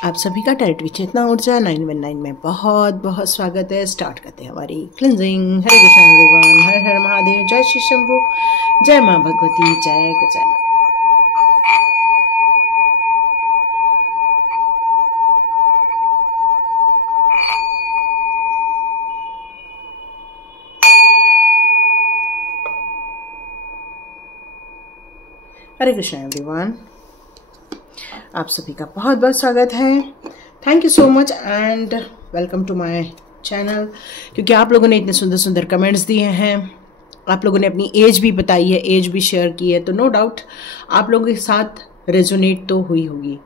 आप सभी का डायरेक्ट चेतना ऊर्जा 919 में बहुत बहुत स्वागत है। स्टार्ट करते हैं हमारी क्लिंजिंग। हरे कृष्ण एवरीवन, हर हर महादेव, जय श्री शंभू, जय माँ भगवती, जय गजानन। हरे कृष्ण एवरीवन, आप सभी का बहुत बहुत स्वागत है। Thank you so much and welcome to my channel. क्योंकि आप लोगों ने इतने सुंदर सुंदर कमेंट्स दिए हैं, आप लोगों ने अपनी एज भी बताई है, एज भी शेयर की है, तो नो डाउट आप लोगों के साथ रेजोनेट तो हुई होगी।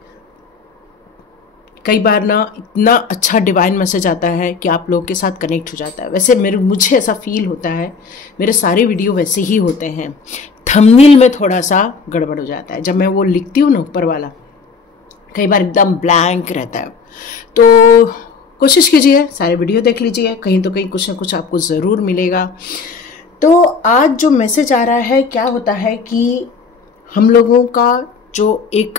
कई बार ना इतना अच्छा डिवाइन मैसेज आता है कि आप लोगों के साथ कनेक्ट हो जाता है। वैसे मुझे ऐसा फील होता है, मेरे सारे वीडियो वैसे ही होते हैं। थंबनेल में थोड़ा सा गड़बड़ हो जाता है, जब मैं वो लिखती हूँ ना ऊपर वाला, कई बार एकदम ब्लैंक रहता है। तो कोशिश कीजिए सारे वीडियो देख लीजिए, कहीं तो कहीं कुछ ना कुछ आपको ज़रूर मिलेगा। तो आज जो मैसेज आ रहा है, क्या होता है कि हम लोगों का जो एक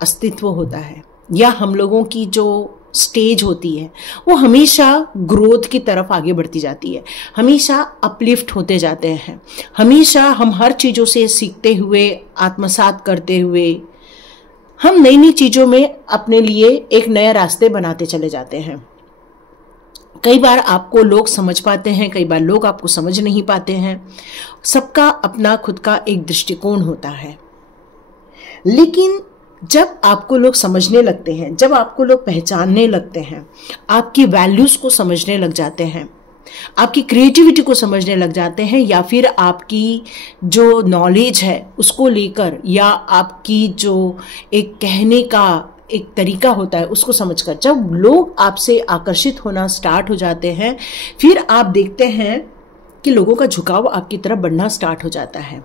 अस्तित्व होता है या हम लोगों की जो स्टेज होती है, वो हमेशा ग्रोथ की तरफ आगे बढ़ती जाती है, हमेशा अपलिफ्ट होते जाते हैं। हमेशा हम हर चीज़ों से सीखते हुए, आत्मसात करते हुए, हम नई नई चीज़ों में अपने लिए एक नए रास्ते बनाते चले जाते हैं। कई बार आपको लोग समझ पाते हैं, कई बार लोग आपको समझ नहीं पाते हैं। सबका अपना खुद का एक दृष्टिकोण होता है। लेकिन जब आपको लोग समझने लगते हैं, जब आपको लोग पहचानने लगते हैं, आपकी वैल्यूज़ को समझने लग जाते हैं, आपकी क्रिएटिविटी को समझने लग जाते हैं, या फिर आपकी जो नॉलेज है उसको लेकर, या आपकी जो एक कहने का एक तरीका होता है उसको समझकर जब लोग आपसे आकर्षित होना स्टार्ट हो जाते हैं, फिर आप देखते हैं कि लोगों का झुकाव आपकी तरफ बढ़ना स्टार्ट हो जाता है।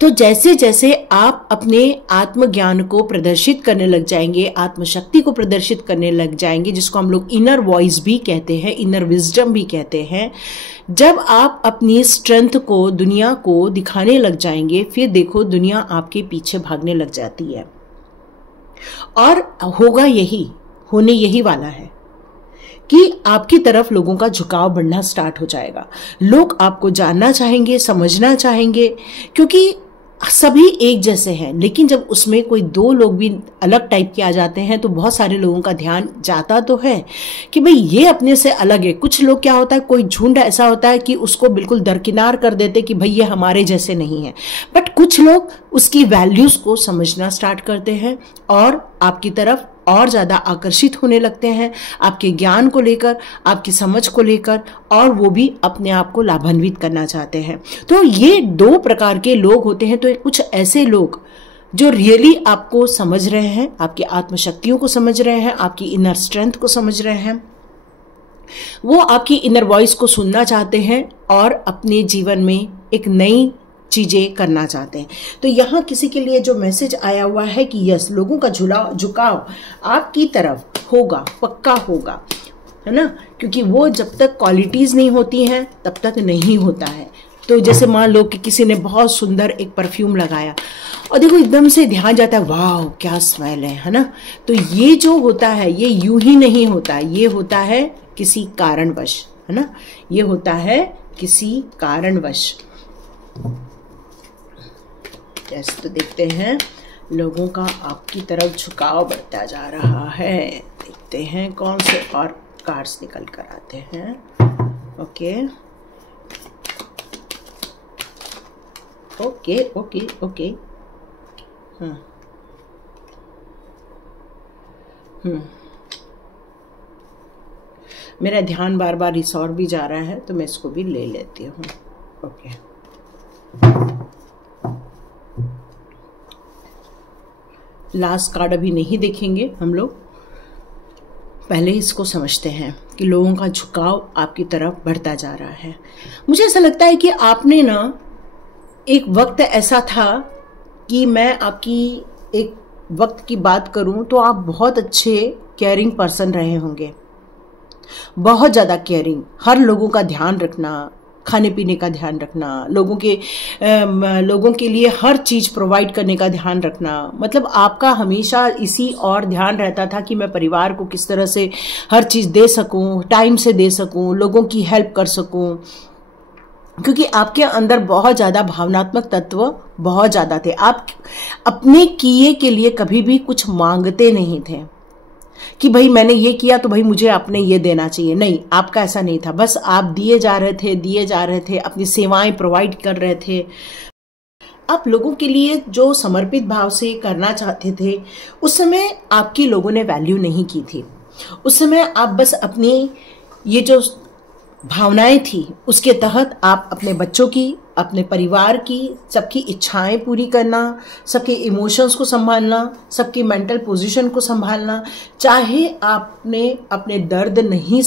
तो जैसे जैसे आप अपने आत्मज्ञान को प्रदर्शित करने लग जाएंगे, आत्मशक्ति को प्रदर्शित करने लग जाएंगे, जिसको हम लोग इनर वॉइस भी कहते हैं, इनर विजडम भी कहते हैं, जब आप अपनी स्ट्रेंथ को, दुनिया को दिखाने लग जाएंगे, फिर देखो दुनिया आपके पीछे भागने लग जाती है। और होगा यही, होने यही वाला है कि आपकी तरफ लोगों का झुकाव बढ़ना स्टार्ट हो जाएगा। लोग आपको जानना चाहेंगे, समझना चाहेंगे, क्योंकि सभी एक जैसे हैं। लेकिन जब उसमें कोई दो लोग भी अलग टाइप के आ जाते हैं तो बहुत सारे लोगों का ध्यान जाता तो है कि भाई ये अपने से अलग है। कुछ लोग क्या होता है, कोई झुंड ऐसा होता है कि उसको बिल्कुल दरकिनार कर देते कि भाई ये हमारे जैसे नहीं है। बट कुछ लोग उसकी वैल्यूज को समझना स्टार्ट करते हैं और आपकी तरफ और ज़्यादा आकर्षित होने लगते हैं, आपके ज्ञान को लेकर, आपकी समझ को लेकर, और वो भी अपने आप को लाभान्वित करना चाहते हैं। तो ये दो प्रकार के लोग होते हैं। तो कुछ ऐसे लोग जो रियली आपको समझ रहे हैं, आपकी आत्मशक्तियों को समझ रहे हैं, आपकी इनर स्ट्रेंथ को समझ रहे हैं, वो आपकी इनर वॉइस को सुनना चाहते हैं और अपने जीवन में एक नई चीजें करना चाहते हैं। तो यहाँ किसी के लिए जो मैसेज आया हुआ है कि यस, लोगों का झुकाव आपकी तरफ होगा, पक्का होगा, है ना। क्योंकि वो जब तक क्वालिटीज नहीं होती हैं तब तक नहीं होता है। तो जैसे मान लो कि किसी ने बहुत सुंदर एक परफ्यूम लगाया और देखो एकदम से ध्यान जाता है, वाह क्या स्मेल है ना। तो ये जो होता है ये यूं ही नहीं होता, ये होता है किसी कारणवश, है ना। ये होता है किसी कारणवश। तो देखते हैं लोगों का आपकी तरफ झुकाव बढ़ता जा रहा है। देखते हैं कौन से और कार्ड्स निकल कर आते हैं। Okay okay okay okay. मेरा ध्यान बार बार इस और भी जा रहा है, तो मैं इसको भी ले लेती हूँ। ओके, लास्ट कार्ड अभी नहीं देखेंगे हम लोग, पहले इसको समझते हैं कि लोगों का झुकाव आपकी तरफ बढ़ता जा रहा है। मुझे ऐसा लगता है कि आपने ना, एक वक्त ऐसा था कि मैं आपकी एक वक्त की बात करूं तो आप बहुत अच्छे केयरिंग पर्सन रहे होंगे, बहुत ज़्यादा केयरिंग, हर लोगों का ध्यान रखना, खाने पीने का ध्यान रखना, लोगों के लिए हर चीज प्रोवाइड करने का ध्यान रखना। मतलब आपका हमेशा इसी और ध्यान रहता था कि मैं परिवार को किस तरह से हर चीज दे सकूं, टाइम से दे सकूं, लोगों की हेल्प कर सकूं, क्योंकि आपके अंदर बहुत ज्यादा भावनात्मक तत्व बहुत ज्यादा थे। आप अपने किए के लिए कभी भी कुछ मांगते नहीं थे कि भाई मैंने ये किया तो भाई मुझे आपने ये देना चाहिए। नहीं, आपका ऐसा नहीं था। बस आप दिए जा रहे थे, अपनी सेवाएं प्रोवाइड कर रहे थे। आप लोगों के लिए जो समर्पित भाव से करना चाहते थे, उस समय आपकी लोगों ने वैल्यू नहीं की थी। उस समय आप बस अपनी ये जो भावनाएं थी उसके तहत आप अपने बच्चों की, अपने परिवार की, सबकी इच्छाएं पूरी करना, सबके इमोशंस को संभालना, सबकी मेंटल पोजीशन को संभालना, चाहे आपने अपने दर्द नहीं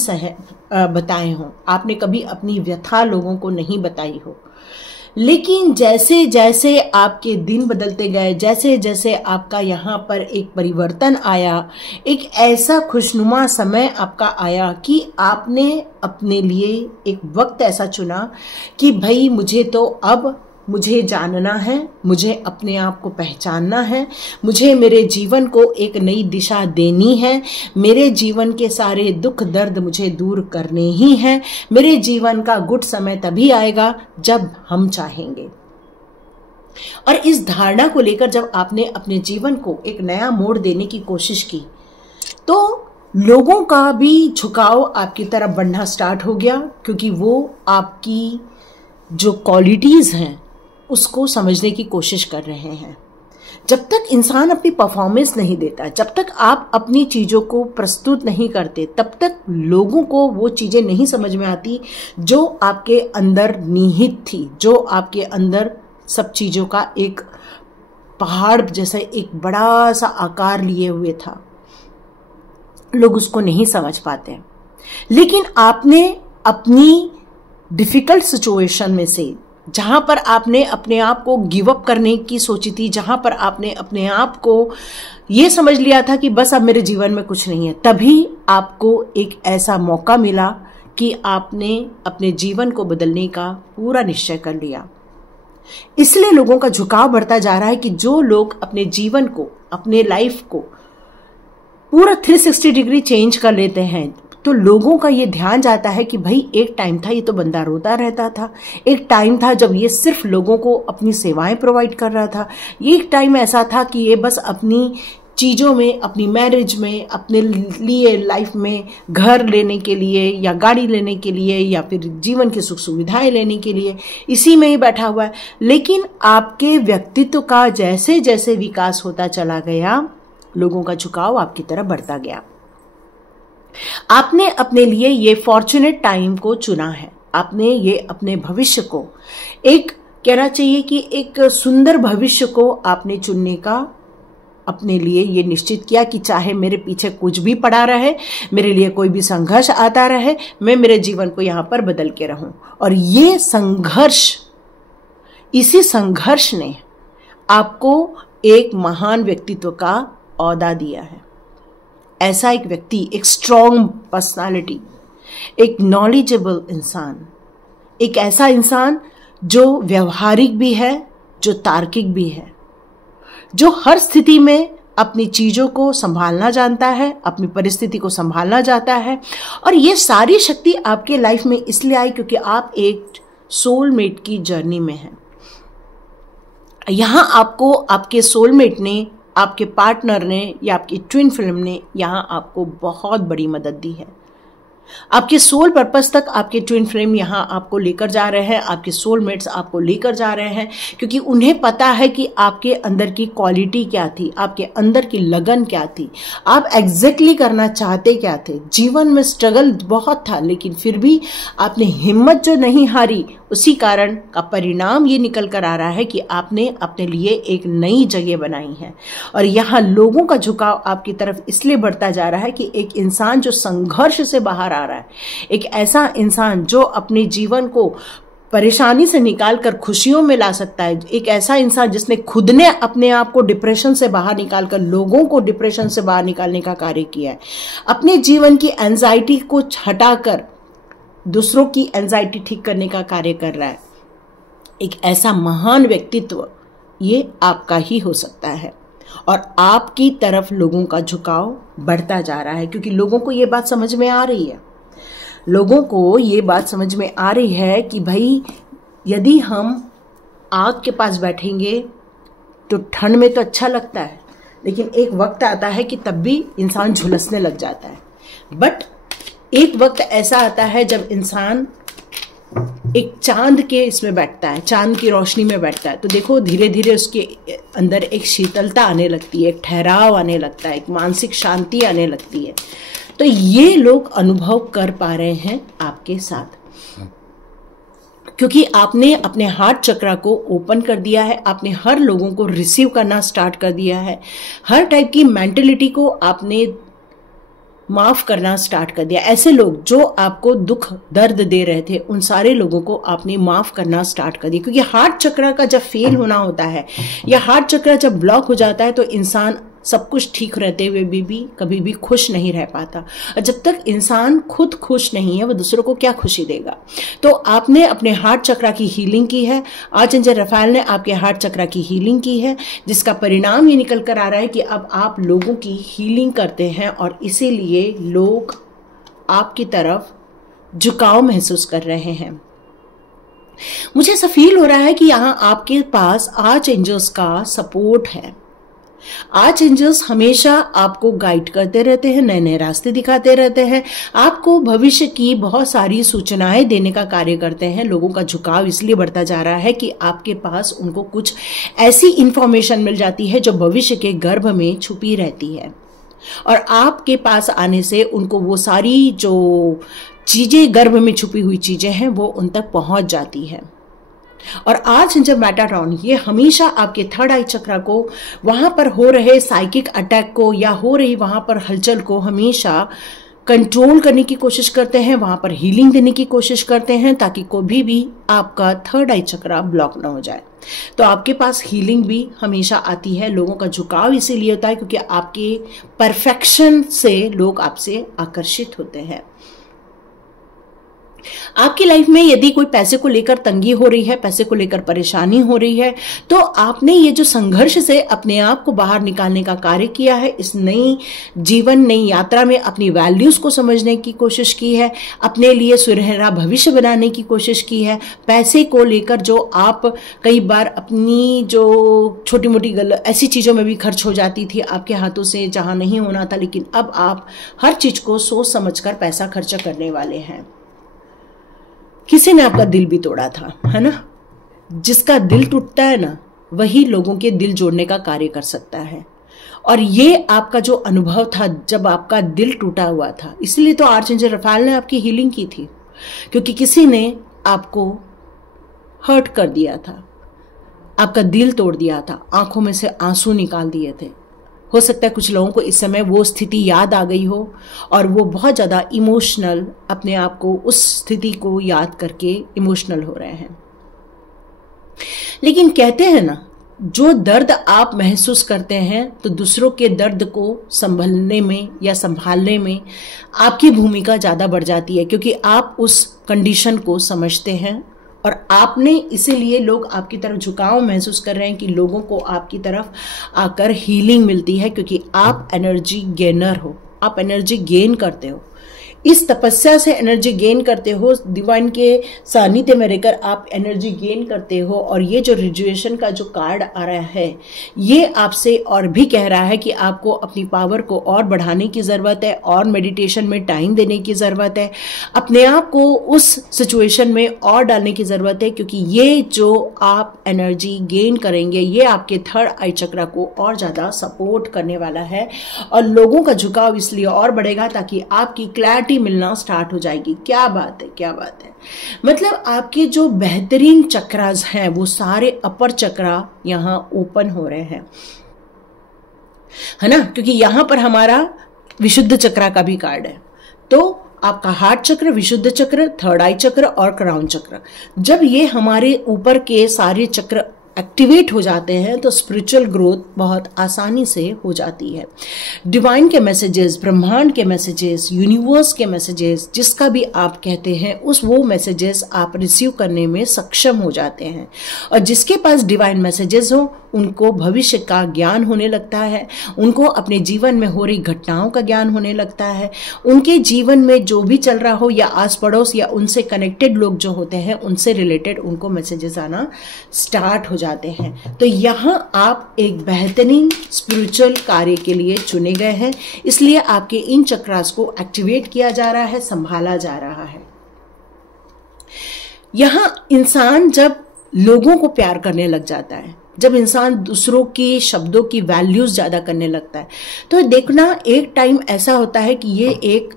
बताए हों, आपने कभी अपनी व्यथा लोगों को नहीं बताई हो। लेकिन जैसे जैसे आपके दिन बदलते गए, जैसे जैसे आपका यहाँ पर एक परिवर्तन आया, एक ऐसा खुशनुमा समय आपका आया कि आपने अपने लिए एक वक्त ऐसा चुना कि भाई मुझे जानना है, मुझे अपने आप को पहचानना है, मुझे मेरे जीवन को एक नई दिशा देनी है, मेरे जीवन के सारे दुख दर्द मुझे दूर करने ही हैं, मेरे जीवन का गुड समय तभी आएगा जब हम चाहेंगे। और इस धारणा को लेकर जब आपने अपने जीवन को एक नया मोड़ देने की कोशिश की, तो लोगों का भी झुकाव आपकी तरफ बढ़ना स्टार्ट हो गया, क्योंकि वो आपकी जो क्वालिटीज हैं उसको समझने की कोशिश कर रहे हैं। जब तक इंसान अपनी परफॉर्मेंस नहीं देता, जब तक आप अपनी चीजों को प्रस्तुत नहीं करते, तब तक लोगों को वो चीजें नहीं समझ में आती जो आपके अंदर निहित थी, जो आपके अंदर सब चीजों का एक पहाड़ जैसा एक बड़ा सा आकार लिए हुए था। लोग उसको नहीं समझ पाते। लेकिन आपने अपनी डिफिकल्ट सिचुएशन में से, जहां पर आपने अपने आप को गिव अप करने की सोची थी, जहां पर आपने अपने आप को ये समझ लिया था कि बस अब मेरे जीवन में कुछ नहीं है, तभी आपको एक ऐसा मौका मिला कि आपने अपने जीवन को बदलने का पूरा निश्चय कर लिया। इसलिए लोगों का झुकाव बढ़ता जा रहा है कि जो लोग अपने जीवन को, अपने लाइफ को पूरा 360 डिग्री चेंज कर लेते हैं, तो लोगों का ये ध्यान जाता है कि भाई एक टाइम था ये तो बंदा रोता रहता था, एक टाइम था जब ये सिर्फ लोगों को अपनी सेवाएं प्रोवाइड कर रहा था, ये एक टाइम ऐसा था कि ये बस अपनी चीज़ों में, अपनी मैरिज में, अपने लिए लाइफ में घर लेने के लिए या गाड़ी लेने के लिए या फिर जीवन की सुख सुविधाएं लेने के लिए इसी में ही बैठा हुआ है। लेकिन आपके व्यक्तित्व का जैसे जैसे विकास होता चला गया, लोगों का झुकाव आपकी तरफ बढ़ता गया। आपने अपने लिए ये फॉर्चुनेट टाइम को चुना है, आपने ये अपने भविष्य को, एक कहना चाहिए कि एक सुंदर भविष्य को आपने चुनने का अपने लिए ये निश्चित किया कि चाहे मेरे पीछे कुछ भी पड़ा रहे, मेरे लिए कोई भी संघर्ष आता रहे, मैं मेरे जीवन को यहां पर बदल के रहूं। और ये संघर्ष, इसी संघर्ष ने आपको एक महान व्यक्तित्व का औहदा दिया है। ऐसा एक व्यक्ति, एक स्ट्रॉन्ग पर्सनालिटी, एक नॉलेजेबल इंसान, एक ऐसा इंसान जो व्यवहारिक भी है, जो तार्किक भी है, जो हर स्थिति में अपनी चीजों को संभालना जानता है, अपनी परिस्थिति को संभालना जानता है। और ये सारी शक्ति आपके लाइफ में इसलिए आई क्योंकि आप एक सोलमेट की जर्नी में हैं। यहां आपको आपके सोलमेट ने, आपके पार्टनर ने या आपकी ट्विन फिल्म ने यहां आपको बहुत बड़ी मदद दी है। आपके सोल पर्पस तक आपके ट्विन फ्लेम यहां आपको लेकर जा रहे हैं, आपके सोलमेट्स आपको लेकर जा रहे हैं, क्योंकि उन्हें पता है कि आपके अंदर की क्वालिटी क्या थी, आपके अंदर की लगन क्या थी, आप एग्जैक्टली करना चाहते क्या थे। जीवन में स्ट्रगल बहुत था, लेकिन फिर भी आपने हिम्मत जो नहीं हारी, उसी कारण का परिणाम ये निकल कर आ रहा है कि आपने अपने लिए एक नई जगह बनाई है। और यहाँ लोगों का झुकाव आपकी तरफ इसलिए बढ़ता जा रहा है कि एक इंसान जो संघर्ष से बाहर आ रहा है, एक ऐसा इंसान जो अपने जीवन को परेशानी से निकालकर खुशियों में ला सकता है, एक ऐसा इंसान जिसने खुद ने अपने आप को डिप्रेशन से बाहर निकालकर लोगों को डिप्रेशन से बाहर निकालने का कार्य किया है, अपने जीवन की एंजाइटी को हटाकर दूसरों की एंजाइटी ठीक करने का कार्य कर रहा है, एक ऐसा महान व्यक्तित्व ये आपका ही हो सकता है। और आपकी तरफ लोगों का झुकाव बढ़ता जा रहा है, क्योंकि लोगों को ये बात समझ में आ रही है, लोगों को ये बात समझ में आ रही है कि भाई यदि हम आग के पास बैठेंगे तो ठंड में तो अच्छा लगता है, लेकिन एक वक्त आता है कि तब भी इंसान झुलसने लग जाता है। बट एक वक्त ऐसा आता है जब इंसान एक चांद के इसमें बैठता है, चांद की रोशनी में बैठता है, तो देखो धीरे धीरे उसके अंदर एक शीतलता आने लगती है, एक ठहराव आने लगता है, एक मानसिक शांति आने लगती है। तो ये लोग अनुभव कर पा रहे हैं आपके साथ, क्योंकि आपने अपने हार्ट चक्रा को ओपन कर दिया है, आपने हर लोगों को रिसीव करना स्टार्ट कर दिया है, हर टाइप की मेंटेलिटी को आपने माफ करना स्टार्ट कर दिया। ऐसे लोग जो आपको दुख दर्द दे रहे थे, उन सारे लोगों को आपने माफ करना स्टार्ट कर दिया, क्योंकि हार्ट चक्र का जब फेल होना होता है या हार्ट चक्र जब ब्लॉक हो जाता है तो इंसान सब कुछ ठीक रहते हुए भी कभी भी खुश नहीं रह पाता। और जब तक इंसान खुद खुश नहीं है, वो दूसरों को क्या खुशी देगा। तो आपने अपने हार्ट चक्र की हीलिंग की है, आर्चएंजल रफाएल ने आपके हार्ट चक्र की हीलिंग की है, जिसका परिणाम ये निकल कर आ रहा है कि अब आप लोगों की हीलिंग करते हैं और इसीलिए लोग आपकी तरफ झुकाव महसूस कर रहे हैं। मुझे ऐसा फील हो रहा है कि यहाँ आपके पास आर्चएंजल्स का सपोर्ट है। आर्चएंजल्स हमेशा आपको गाइड करते रहते हैं, नए नए रास्ते दिखाते रहते हैं, आपको भविष्य की बहुत सारी सूचनाएं देने का कार्य करते हैं। लोगों का झुकाव इसलिए बढ़ता जा रहा है कि आपके पास उनको कुछ ऐसी इंफॉर्मेशन मिल जाती है जो भविष्य के गर्भ में छुपी रहती है, और आपके पास आने से उनको वो सारी जो चीजें गर्भ में छुपी हुई चीजें हैं वो उन तक पहुंच जाती है। और आर्चएंजल मेटाट्रॉन ये हमेशा आपके थर्ड आई चक्र को, वहां पर हो रहे साइकिक अटैक को या हो रही वहां पर हलचल को हमेशा कंट्रोल करने की कोशिश करते हैं, वहां पर हीलिंग देने की कोशिश करते हैं, ताकि कभी भी आपका थर्ड आई चक्र ब्लॉक ना हो जाए। तो आपके पास हीलिंग भी हमेशा आती है। लोगों का झुकाव इसीलिए होता है क्योंकि आपके परफेक्शन से लोग आपसे आकर्षित होते हैं। आपकी लाइफ में यदि कोई पैसे को लेकर तंगी हो रही है, पैसे को लेकर परेशानी हो रही है, तो आपने ये जो संघर्ष से अपने आप को बाहर निकालने का कार्य किया है, इस नई जीवन नई यात्रा में अपनी वैल्यूज को समझने की कोशिश की है, अपने लिए सुनहरा भविष्य बनाने की कोशिश की है। पैसे को लेकर जो आप कई बार अपनी जो छोटी मोटी ऐसी चीजों में भी खर्च हो जाती थी आपके हाथों से, जहां नहीं होना था, लेकिन अब आप हर चीज को सोच समझकर पैसा खर्चा करने वाले हैं। किसी ने आपका दिल भी तोड़ा था, है ना। जिसका दिल टूटता है ना, वही लोगों के दिल जोड़ने का कार्य कर सकता है। और ये आपका जो अनुभव था जब आपका दिल टूटा हुआ था, इसलिए तो आर्चएंजल रफाएल ने आपकी हीलिंग की थी, क्योंकि किसी ने आपको हर्ट कर दिया था, आपका दिल तोड़ दिया था, आंखों में से आंसू निकाल दिए थे। हो सकता है कुछ लोगों को इस समय वो स्थिति याद आ गई हो और वो बहुत ज़्यादा इमोशनल, अपने आप को उस स्थिति को याद करके इमोशनल हो रहे हैं। लेकिन कहते हैं ना, जो दर्द आप महसूस करते हैं तो दूसरों के दर्द को संभलने में या संभालने में आपकी भूमिका ज़्यादा बढ़ जाती है, क्योंकि आप उस कंडीशन को समझते हैं। और आपने इसीलिए लोग आपकी तरफ झुकाव महसूस कर रहे हैं कि लोगों को आपकी तरफ आकर हीलिंग मिलती है, क्योंकि आप एनर्जी गेनर हो, आप एनर्जी गेन करते हो। इस तपस्या से एनर्जी गेन करते हो, डिवाइन के सानिध्य में रहकर आप एनर्जी गेन करते हो। और ये जो रिजुएशन का जो कार्ड आ रहा है, ये आपसे और भी कह रहा है कि आपको अपनी पावर को और बढ़ाने की ज़रूरत है, और मेडिटेशन में टाइम देने की ज़रूरत है, अपने आप को उस सिचुएशन में और डालने की ज़रूरत है, क्योंकि ये जो आप एनर्जी गेन करेंगे ये आपके थर्ड आई चक्र को और ज़्यादा सपोर्ट करने वाला है। और लोगों का झुकाव इसलिए और बढ़ेगा ताकि आपकी क्लैरिटी मिलना स्टार्ट हो जाएगी। क्या बात है, क्या बात है। मतलब आपके जो बेहतरीन चक्रास हैं वो सारे अपर चक्रा यहाँ ओपन हो रहे हैं, है ना, क्योंकि यहां पर हमारा विशुद्ध चक्रा का भी कार्ड है। तो आपका हार्ट चक्र, विशुद्ध चक्र, थर्ड आई चक्र और क्राउन चक्र, जब ये हमारे ऊपर के सारे चक्र एक्टिवेट हो जाते हैं तो स्पिरिचुअल ग्रोथ बहुत आसानी से हो जाती है। डिवाइन के मैसेजेस, ब्रह्मांड के मैसेजेस, यूनिवर्स के मैसेजेस, जिसका भी आप कहते हैं, वो मैसेजेस आप रिसीव करने में सक्षम हो जाते हैं। और जिसके पास डिवाइन मैसेजेस हो उनको भविष्य का ज्ञान होने लगता है, उनको अपने जीवन में हो रही घटनाओं का ज्ञान होने लगता है, उनके जीवन में जो भी चल रहा हो या आस पड़ोस या उनसे कनेक्टेड लोग जो होते हैं उनसे रिलेटेड उनको मैसेजेस आना स्टार्ट हो जाते हैं। तो यहाँ आप एक बेहतरीन स्पिरिचुअल कार्य के लिए चुने गए हैं, इसलिए आपके इन चक्रास को एक्टिवेट किया जा रहा है, संभाला जा रहा है। यहाँ इंसान जब लोगों को प्यार करने लग जाता है, जब इंसान दूसरों की शब्दों की वैल्यूज ज्यादा करने लगता है, तो देखना एक टाइम ऐसा होता है कि ये एक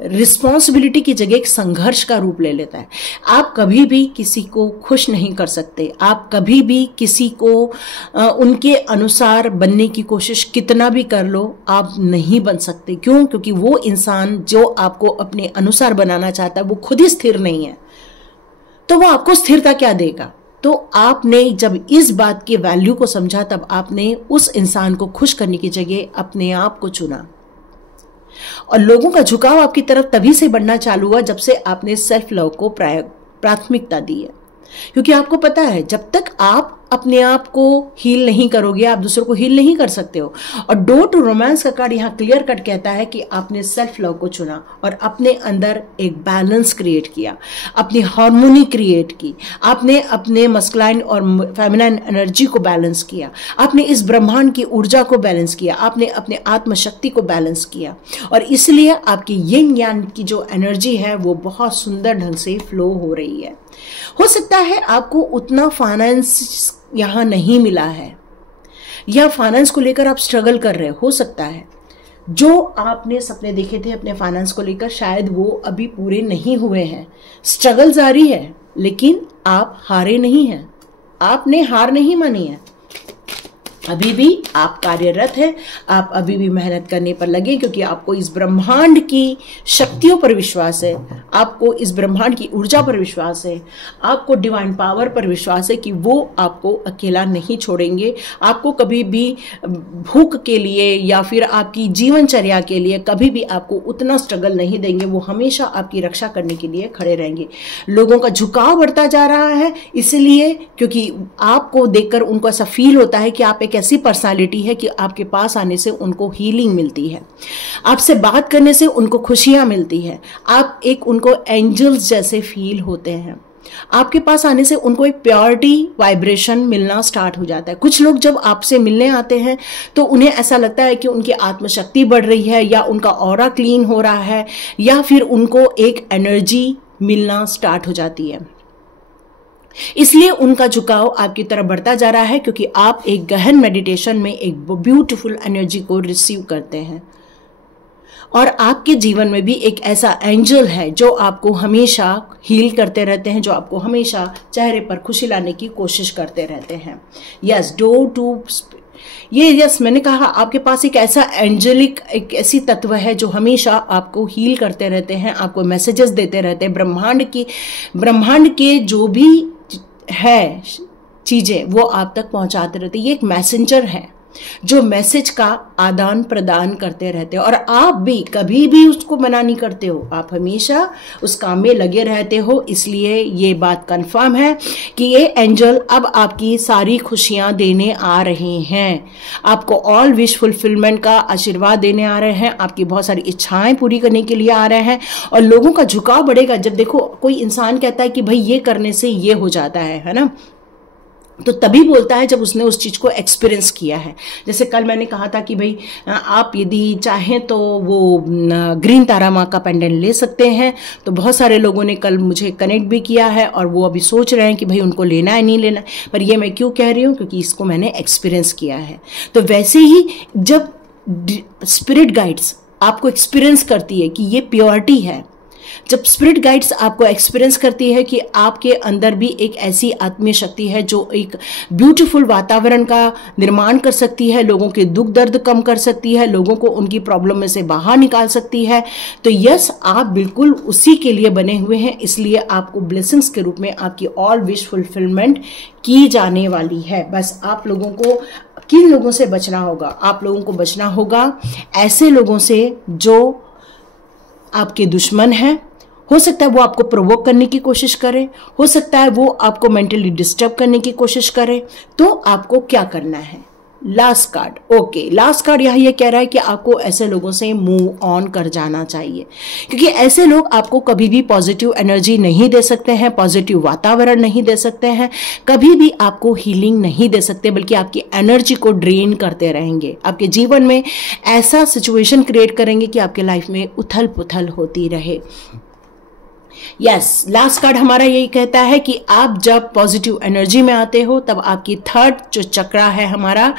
रिस्पॉन्सिबिलिटी की जगह एक संघर्ष का रूप ले लेता है। आप कभी भी किसी को खुश नहीं कर सकते, आप कभी भी किसी को उनके अनुसार बनने की कोशिश कितना भी कर लो, आप नहीं बन सकते। क्यों? क्योंकि वो इंसान जो आपको अपने अनुसार बनाना चाहता है वो खुद ही स्थिर नहीं है, तो वो आपको स्थिरता क्या देगा। तो आपने जब इस बात की वैल्यू को समझा, तब आपने उस इंसान को खुश करने की जगह अपने आप को चुना। और लोगों का झुकाव आपकी तरफ तभी से बढ़ना चालू हुआ जब से आपने सेल्फ लव को प्राथमिकता दी है। क्योंकि आपको पता है जब तक आप अपने आप को हील नहीं करोगे, आप दूसरों को हील नहीं कर सकते हो। और डोर टू रोमांस का कार्ड यहाँ क्लियर कट कहता है कि आपने सेल्फ लव को चुना और अपने अंदर एक बैलेंस क्रिएट किया, अपनी हार्मोनी क्रिएट की, आपने अपने मस्कुलाइन और फेमिनाइन एनर्जी को बैलेंस किया, आपने इस ब्रह्मांड की ऊर्जा को बैलेंस किया, आपने अपने आत्मशक्ति को बैलेंस किया। और इसलिए आपकी यिन यान की जो एनर्जी है वो बहुत सुंदर ढंग से फ्लो हो रही है। हो सकता है आपको उतना फाइनेंस यहाँ नहीं मिला है या फाइनेंस को लेकर आप स्ट्रगल कर रहे हो सकता है जो आपने सपने देखे थे अपने फाइनेंस को लेकर शायद वो अभी पूरे नहीं हुए हैं। स्ट्रगल जारी है, लेकिन आप हारे नहीं हैं, आपने हार नहीं मानी है। अभी भी आप कार्यरत हैं, आप अभी भी मेहनत करने पर लगे, क्योंकि आपको इस ब्रह्मांड की शक्तियों पर विश्वास है, आपको इस ब्रह्मांड की ऊर्जा पर विश्वास है, आपको डिवाइन पावर पर विश्वास है कि वो आपको अकेला नहीं छोड़ेंगे। आपको कभी भी भूख के लिए या फिर आपकी जीवनचर्या के लिए कभी भी आपको उतना स्ट्रगल नहीं देंगे। वो हमेशा आपकी रक्षा करने के लिए खड़े रहेंगे। लोगों का झुकाव बढ़ता जा रहा है इसलिए क्योंकि आपको देखकर उनको ऐसा फील होता है कि आप एक ऐसी पर्सनालिटी है कि आपके पास आने से उनको हीलिंग मिलती है, आपसे बात करने से उनको खुशियां मिलती है, आप एक उनको एंजल्स जैसे फील होते हैं। आपके पास आने से उनको एक प्योरिटी वाइब्रेशन मिलना स्टार्ट हो जाता है। कुछ लोग जब आपसे मिलने आते हैं तो उन्हें ऐसा लगता है कि उनकी आत्मशक्ति बढ़ रही है या उनका ऑरा क्लीन हो रहा है या फिर उनको एक एनर्जी मिलना स्टार्ट हो जाती है। इसलिए उनका झुकाव आपकी तरफ बढ़ता जा रहा है क्योंकि आप एक गहन मेडिटेशन में एक ब्यूटीफुल एनर्जी को रिसीव करते हैं। और आपके जीवन में भी एक ऐसा एंजल है जो आपको हमेशा हील करते रहते हैं, जो आपको हमेशा चेहरे पर खुशी लाने की कोशिश करते रहते हैं। यस, डोर टू यस मैंने कहा आपके पास एक ऐसा एंजेलिक एक ऐसी तत्व है जो हमेशा आपको हील करते रहते हैं, आपको मैसेजेस देते रहते हैं। ब्रह्मांड के जो भी है चीजें वो आप तक पहुंचाते रहते हैं। ये एक मैसेंजर है जो मैसेज का आदान प्रदान करते रहते हो और आप भी कभी भी उसको मना नहीं करते हो, आप हमेशा उस काम में लगे रहते हो। इसलिए ये बात कंफर्म है कि ये एंजल अब आपकी सारी खुशियां देने आ रहे हैं, आपको ऑल विश फुलफिलमेंट का आशीर्वाद देने आ रहे हैं, आपकी बहुत सारी इच्छाएं पूरी करने के लिए आ रहे हैं। और लोगों का झुकाव बढ़ेगा जब देखो कोई इंसान कहता है कि भाई ये करने से ये हो जाता है ना, तो तभी बोलता है जब उसने उस चीज को एक्सपीरियंस किया है। जैसे कल मैंने कहा था कि भाई आप यदि चाहें तो वो ग्रीन तारा माँ का पेंडेंट ले सकते हैं, तो बहुत सारे लोगों ने कल मुझे कनेक्ट भी किया है और वो अभी सोच रहे हैं कि भाई उनको लेना है नहीं लेना है। पर ये मैं क्यों कह रही हूँ, क्योंकि इसको मैंने एक्सपीरियंस किया है। तो वैसे ही जब स्पिरिट गाइड्स आपको एक्सपीरियंस करती है कि ये प्योरिटी है, जब स्पिरिट गाइड्स आपको एक्सपीरियंस करती है कि आपके अंदर भी एक ऐसी आत्मीय शक्ति है जो एक ब्यूटीफुल वातावरण का निर्माण कर सकती है, लोगों के दुख दर्द कम कर सकती है, लोगों को उनकी प्रॉब्लम में से बाहर निकाल सकती है, तो यस, आप बिल्कुल उसी के लिए बने हुए हैं। इसलिए आपको ब्लेसिंग्स के रूप में आपकी ऑल विश फुलफिलमेंट की जाने वाली है। बस आप लोगों को किन लोगों से बचना होगा? आप लोगों को बचना होगा ऐसे लोगों से जो आपके दुश्मन हैं। हो सकता है वो आपको प्रोवोक करने की कोशिश करे, हो सकता है वो आपको मेंटली डिस्टर्ब करने की कोशिश करे। तो आपको क्या करना है? Last card, okay, last card यहाँ ये कह रहा है कि आपको ऐसे लोगों से मूव ऑन कर जाना चाहिए, क्योंकि ऐसे लोग आपको कभी भी पॉजिटिव एनर्जी नहीं दे सकते हैं, पॉजिटिव वातावरण नहीं दे सकते हैं, कभी भी आपको हीलिंग नहीं दे सकते, बल्कि आपकी एनर्जी को ड्रेन करते रहेंगे। आपके जीवन में ऐसा सिचुएशन क्रिएट करेंगे कि आपके लाइफ में उथल पुथल होती रहे। यस, लास्ट कार्ड हमारा यही कहता है कि आप जब पॉजिटिव एनर्जी में आते हो तब आपकी थर्ड जो चक्र है हमारा,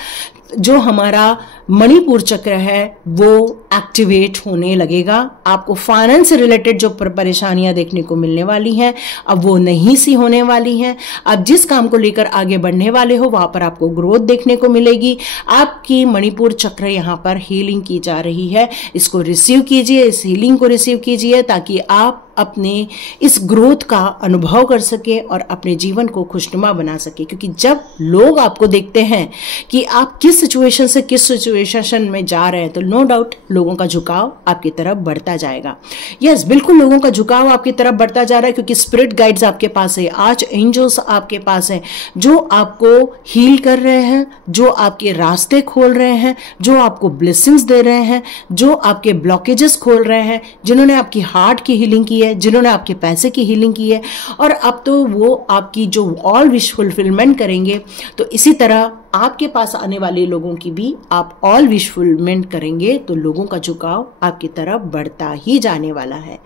जो हमारा मणिपुर चक्र है, वो एक्टिवेट होने लगेगा। आपको फाइनेंस से रिलेटेड जो परेशानियां देखने को मिलने वाली हैं, अब वो नहीं सी होने वाली हैं। आप जिस काम को लेकर आगे बढ़ने वाले हो वहां पर आपको ग्रोथ देखने को मिलेगी। आपकी मणिपुर चक्र यहाँ पर हीलिंग की जा रही है। इसको रिसीव कीजिए, इस हीलिंग को रिसीव कीजिए, ताकि आप अपने इस ग्रोथ का अनुभव कर सके और अपने जीवन को खुशनुमा बना सके। क्योंकि जब लोग आपको देखते हैं कि आप किस सिचुएशन से किस सिचुएशन में जा रहे हैं, तो नो डाउट लोगों का झुकाव आपकी तरफ बढ़ता जाएगा। यस, बिल्कुल लोगों का झुकाव आपकी तरफ बढ़ता जा रहा है, क्योंकि स्पिरिट गाइड्स आपके पास है, आर्च एंजल्स आपके पास है, जो आपको हील कर रहे हैं, जो आपके रास्ते खोल रहे हैं, जो आपको ब्लेसिंग्स दे रहे हैं, जो आपके ब्लॉकेजेस खोल रहे हैं, जिन्होंने आपकी हार्ट की हीलिंग की है, जिन्होंने आपके पैसे की हीलिंग की है, और अब तो वो आपकी जो ऑल विश फुलफिलमेंट करेंगे। तो इसी तरह आपके पास आने वाले लोगों की भी आप ऑल विश फुलफिलमेंट करेंगे, तो लोगों का झुकाव आपकी तरफ बढ़ता ही जाने वाला है।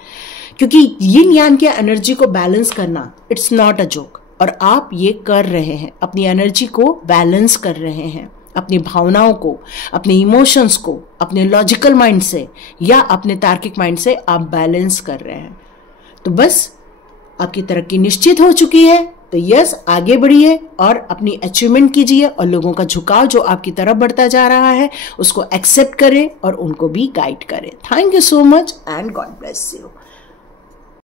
क्योंकि यिन यान की एनर्जी को बैलेंस करना इट्स नॉट अ जोक, और आप ये कर रहे हैं, अपनी एनर्जी को बैलेंस कर रहे हैं, अपनी भावनाओं को, अपने इमोशंस को, अपने लॉजिकल माइंड से या अपने तार्किक माइंड से आप बैलेंस कर रहे हैं। तो बस आपकी तरक्की निश्चित हो चुकी है। तो यस, आगे बढ़िए और अपनी अचीवमेंट कीजिए, और लोगों का झुकाव जो आपकी तरफ बढ़ता जा रहा है उसको एक्सेप्ट करें और उनको भी गाइड करें। Thank you so much and God bless you.